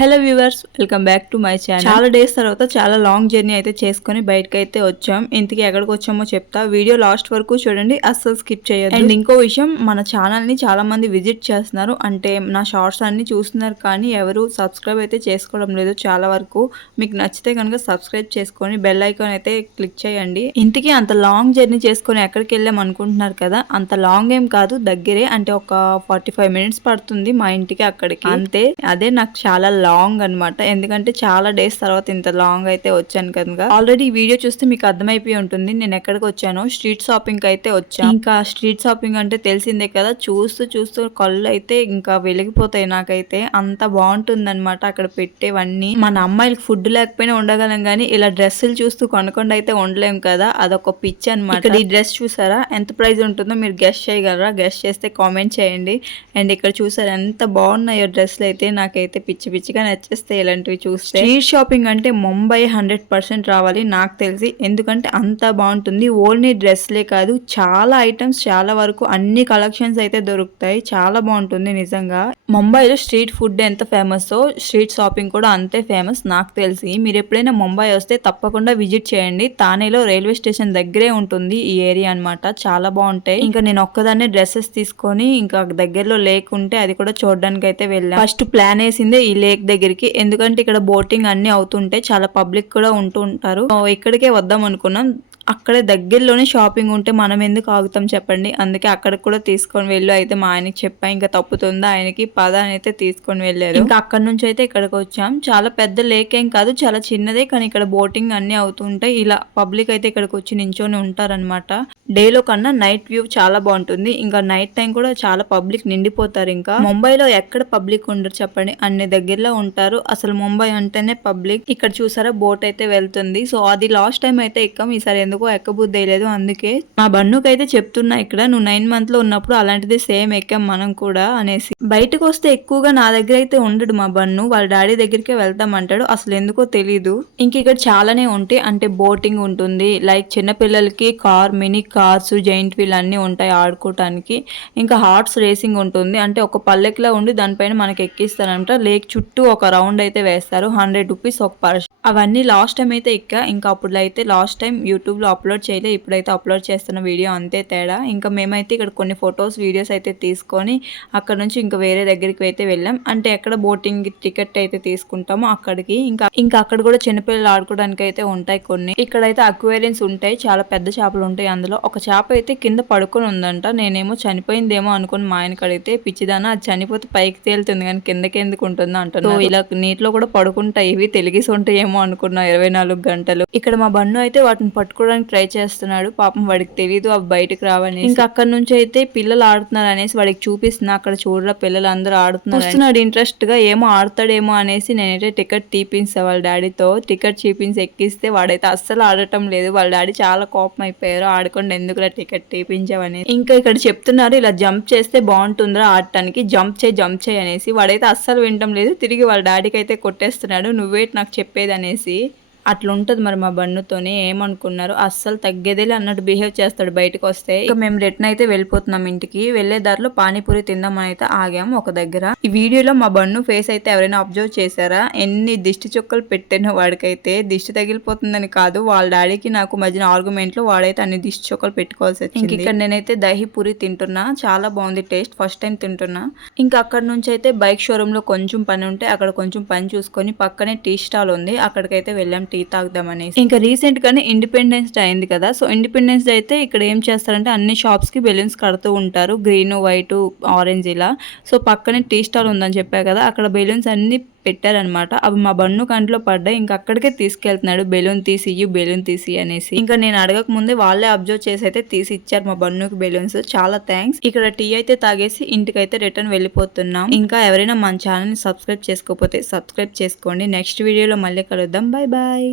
Hello viewers, welcome back to my channel. చాలా days తర్వాత చాలా లాంగ్ జర్నీ అయితే చేసుకుని బయటకు అయితే వచ్చాం. ఇంతకీ ఎక్కడికి వచ్చామో చెప్తా, వీడియో లాస్ట్ వరకు చూడండి, అస్సలు స్కిప్ చేయొద్దు. అండ్ ఇంకో విషయం, మన ఛానల్ ని చాలా మంది విజిట్ చేస్తున్నారు, అంటే నా షార్ట్స్ అన్ని చూస్తున్నారు, కానీ ఎవరు సబ్స్క్రైబ్ అయితే చేసుకోవడం లేదు చాలా వరకు. మీకు నచ్చితే కనుక సబ్స్క్రైబ్ చేసుకొని బెల్ ఐకాన్ అయితే క్లిక్ చేయండి. ఇంతకీ అంత లాంగ్ జర్నీ చేసుకొని ఎక్కడికి వెళ్ళాం అనుకుంటున్నారు కదా, అంత లాంగ్ ఏం కాదు, దగ్గరే. అంటే ఒక 45 minutes పడుతుంది మా ఇంటికి అక్కడికి, అంతే. అదే నాకు చాలా లాంగ్ అనమాట, ఎందుకంటే చాలా డేస్ తర్వాత ఇంత లాంగ్ అయితే వచ్చాను కనుక. ఆల్రెడీ ఈ వీడియో చూస్తే మీకు అర్థమైపోయి ఉంటుంది నేను ఎక్కడికి వచ్చాను. స్ట్రీట్ షాపింగ్ అయితే వచ్చాను. ఇంకా స్ట్రీట్ షాపింగ్ అంటే తెలిసిందే కదా, చూస్తూ చూస్తూ కళ్ళు అయితే ఇంకా వెలిగిపోతాయి నాకైతే. అంత బాగుంటుంది అనమాట అక్కడ పెట్టేవన్నీ. మన అమ్మాయిలకు ఫుడ్ లేకపోయినా ఉండగలం, కానీ ఇలా డ్రెస్సులు చూస్తూ కొనకుండా అయితే ఉండలేం కదా, అదొక పిచ్చి అనమాట. ఈ డ్రెస్ చూసారా, ఎంత ప్రైస్ ఉంటుందో మీరు గెస్ చేయగలరా? గెస్ చేస్తే కామెంట్ చేయండి. అండ్ ఇక్కడ చూసారా ఎంత బాగున్నాయో డ్రెస్సులు అయితే, నాకైతే పిచ్చి పిచ్చిగా నచ్చేస్తాయి ఇలాంటివి చూస్తే. స్ట్రీట్ షాపింగ్ అంటే ముంబై 100% రావాలి నాకు తెలిసి, ఎందుకంటే అంత బాగుంటుంది. ఓన్లీ డ్రెస్లే కాదు, చాలా ఐటమ్స్, చాలా వరకు అన్ని కలెక్షన్స్ అయితే దొరుకుతాయి. చాలా బాగుంటుంది నిజంగా. ముంబైలో స్ట్రీట్ ఫుడ్ ఎంత ఫేమస్, స్ట్రీట్ షాపింగ్ కూడా అంతే ఫేమస్ నాకు తెలిసి. మీరు ఎప్పుడైనా ముంబై వస్తే తప్పకుండా విజిట్ చేయండి. తానేలో రైల్వే స్టేషన్ దగ్గరే ఉంటుంది ఈ ఏరియా అనమాట. చాలా బాగుంటాయి. ఇంకా నేను ఒక్కదాన్నే డ్రెస్సెస్ తీసుకొని ఇంకా దగ్గరలో లేక్ ఉంటే అది కూడా చూడడానికి అయితే వెళ్ళాం. ఫస్ట్ ప్లాన్ వేసిందే ఈ లేక్ దగ్గరికి, ఎందుకంటే ఇక్కడ బోటింగ్ అన్ని అవుతుంటాయి, చాలా పబ్లిక్ కూడా ఉంటూ ఉంటారు. ఇక్కడికే వద్దాం అనుకున్నాం. అక్కడే దగ్గరలోనే షాపింగ్ ఉంటే మనం ఎందుకు ఆగుతాం చెప్పండి. అందుకే అక్కడికి కూడా తీసుకొని వెళ్ళు అయితే మా ఆయనకి చెప్పా, ఇంకా తప్పుతుందా ఆయనకి, పద అని అయితే తీసుకొని వెళ్ళారు. ఇంకా అక్కడ నుంచి అయితే ఇక్కడికి వచ్చాం. చాలా పెద్ద లేక్ ఏం కాదు, చాలా చిన్నదే, కానీ ఇక్కడ బోటింగ్ అన్ని అవుతుంటాయి. ఇలా పబ్లిక్ అయితే ఇక్కడికి వచ్చి నించొని ఉంటారనమాట. డేలో కన్నా నైట్ వ్యూ చాలా బాగుంటుంది. ఇంకా నైట్ టైం కూడా చాలా పబ్లిక్ నిండిపోతారు. ఇంకా ముంబైలో ఎక్కడ పబ్లిక్ ఉండరు చెప్పండి, అన్ని దగ్గరలో ఉంటారు. అసలు ముంబై అంటేనే పబ్లిక్. ఇక్కడ చూసారా బోట్ అయితే వెళ్తుంది. సో అది లాస్ట్ టైం అయితే ఎక్కం, ఈసారి ఎందుకో ఎక్కబుద్ధి అయ్యలేదు. అందుకే మా బన్నుకి అయితే చెప్తున్నా, ఇక్కడ నువ్వు 9 months లో ఉన్నప్పుడు అలాంటిది సేమ్ ఎక్కాం మనం కూడా అనేసి. బయటకు వస్తే ఎక్కువగా నా దగ్గర అయితే ఉండడు మా బన్ను, వాళ్ళ డాడీ దగ్గరికే వెళ్తామంటాడు. అసలు ఎందుకో తెలీదు. ఇంక ఇక్కడ చాలానే ఉంటాయి, అంటే బోటింగ్ ఉంటుంది, లైక్ చిన్నపిల్లలకి మినీ కార్స్, జైంట్ వీల్ అన్ని ఉంటాయి ఆడుకోవటానికి. ఇంకా హార్స్ రేసింగ్ ఉంటుంది, అంటే ఒక పల్లెకిలా ఉండి దానిపైన మనకి ఎక్కిస్తారంట. లేక్ చుట్టూ ఒక రౌండ్ అయితే వేస్తారు, 100 rupees ఒక పర్సన్. అవన్నీ లాస్ట్ టైం అయితే ఇంకా అప్పుడు అయితే లాస్ట్ టైం యూట్యూబ్ లో అప్లోడ్ చేయలేదు, ఇప్పుడైతే అప్లోడ్ చేస్తున్న వీడియో అంతే తేడా. ఇంకా మేమైతే ఇక్కడ కొన్ని ఫొటోస్ వీడియోస్ అయితే తీసుకొని అక్కడ నుంచి ఇంకా వేరే దగ్గరికి అయితే వెళ్ళాం. అంటే ఎక్కడ బోటింగ్ టికెట్ అయితే తీసుకుంటామో అక్కడికి. ఇంకా అక్కడ కూడా చిన్నపిల్లలు ఆడుకోవడానికి అయితే ఉంటాయి కొన్ని. ఇక్కడైతే అక్వేరియన్స్ ఉంటాయి, చాలా పెద్ద చేపలు ఉంటాయి. అందులో ఒక చేప అయితే కింద పడుకొని ఉందంట. నేనేమో చనిపోయిందేమో అనుకుని మా ఆయనకి అడిగితే, పిచ్చిదానా అది చనిపోతే పైకి తేలుతుంది కానీ కిందకి ఎందుకు ఉంటుందో అంటున్నా. ఇలా నీటిలో కూడా పడుకుంటాయి, ఇవి తెలిగిసి ఉంటాయేమో అనుకున్నా 24 గంటలు. ఇక్కడ మా బన్ను అయితే వాటిని పట్టుకోవడానికి ట్రై చేస్తున్నాడు, పాపం వాడికి తెలీదు అవి బయటకు రావని. ఇంకా అక్కడ నుంచి అయితే పిల్లలు ఆడుతున్నారు అనేసి వాడికి చూపిస్తున్నా, అక్కడ చూడరా పిల్లలు అందరూ ఆడుతున్నారు ఇంట్రెస్ట్ గా, ఏమో ఆడతాడేమో అనేసి నేనైతే టికెట్ తీపిస్తా వాళ్ళ డాడీతో. టికెట్ చూపించి ఎక్కిస్తే వాడైతే అస్సలు ఆడటం లేదు. వాళ్ళ డాడీ చాలా కోపం అయిపోయారు, ఆడకుండా ఎందుకు టికెట్ తీపించావని. ఇంకా ఇక్కడ చెప్తున్నారు ఇలా జంప్ చేస్తే బాగుంటుందిరా ఆడటానికి, జంప్ చేయి అనేసి. వాడైతే అస్సలు వినటం లేదు, తిరిగి వాళ్ళ డాడీకి అయితే కొట్టేస్తున్నాడు, నువ్వేటి నాకు చెప్పేది అనేసి. అట్లా ఉంటుంది మరి మా బన్నుతోనే. ఏమనుకున్నారు, అస్సలు తగ్గేదేలే అన్నట్టు బిహేవ్ చేస్తాడు బయటకు వస్తే. ఇక మేము రిటర్న్ అయితే వెళ్ళిపోతున్నాం ఇంటికి. వెళ్లే దారిలో పానీపూరి తిందామని అయితే ఆగాము ఒక దగ్గర. ఈ వీడియోలో మా బన్ను ఫేస్ అయితే ఎవరైనా అబ్జర్వ్ చేశారా, ఎన్ని దిష్టి చుక్కలు పెట్టానో వాడికైతే. దిష్టి తగిలిపోతుందని కాదు, వాళ్ళ డాడీకి నాకు మధ్యన ఆర్గ్యుమెంట్ లో వాడైతే అన్ని దిష్టి చుక్కలు పెట్టుకోవాల్సి వచ్చింది. ఇక్కడ నేనైతే దహి పూరి తింటున్నా, చాలా బాగుంది టేస్ట్, ఫస్ట్ టైం తింటున్నా. ఇంకా అక్కడ నుంచి అయితే బైక్ షోరూమ్ లో కొంచెం పని ఉంటే అక్కడ కొంచెం పని చూసుకొని పక్కనే టీ స్టాల్ ఉంది, అక్కడికైతే వెళ్ళాం టీ తాగుదామని. ఇంకా రీసెంట్ గానే ఇండిపెండెన్స్ డే అయింది కదా, సో ఇండిపెండెన్స్ డే అయితే ఇక్కడ ఏం చేస్తారంటే అన్ని షాప్స్ కి బెలూన్స్ కడుతూ ఉంటారు, గ్రీన్, వైట్, ఆరెంజ్ ఇలా. సో పక్కనే టీ స్టాల్ ఉందని చెప్పా కదా, అక్కడ బెలూన్స్ అన్ని పెట్టారనమాట. అవి మా బన్ను కంట్లో పడ్డాయి, ఇంకా అక్కడికే తీసుకెళ్తున్నాడు, బెలూన్ తీసి అనేసి. ఇంకా నేను అడగక ముందే వాళ్ళే అబ్జర్వ్ చేసి అయితే తీసి ఇచ్చారు మా బన్నుకి బెలూన్స్, చాలా థ్యాంక్స్. ఇక్కడ టీ అయితే తాగేసి ఇంటికైతే రిటర్న్ వెళ్ళిపోతున్నాం. ఇంకా ఎవరైనా మన ఛానల్ ని సబ్స్క్రైబ్ చేసుకోకపోతే సబ్స్క్రైబ్ చేసుకోండి. నెక్స్ట్ వీడియోలో మళ్ళీ కలుద్దాం, బాయ్ బాయ్.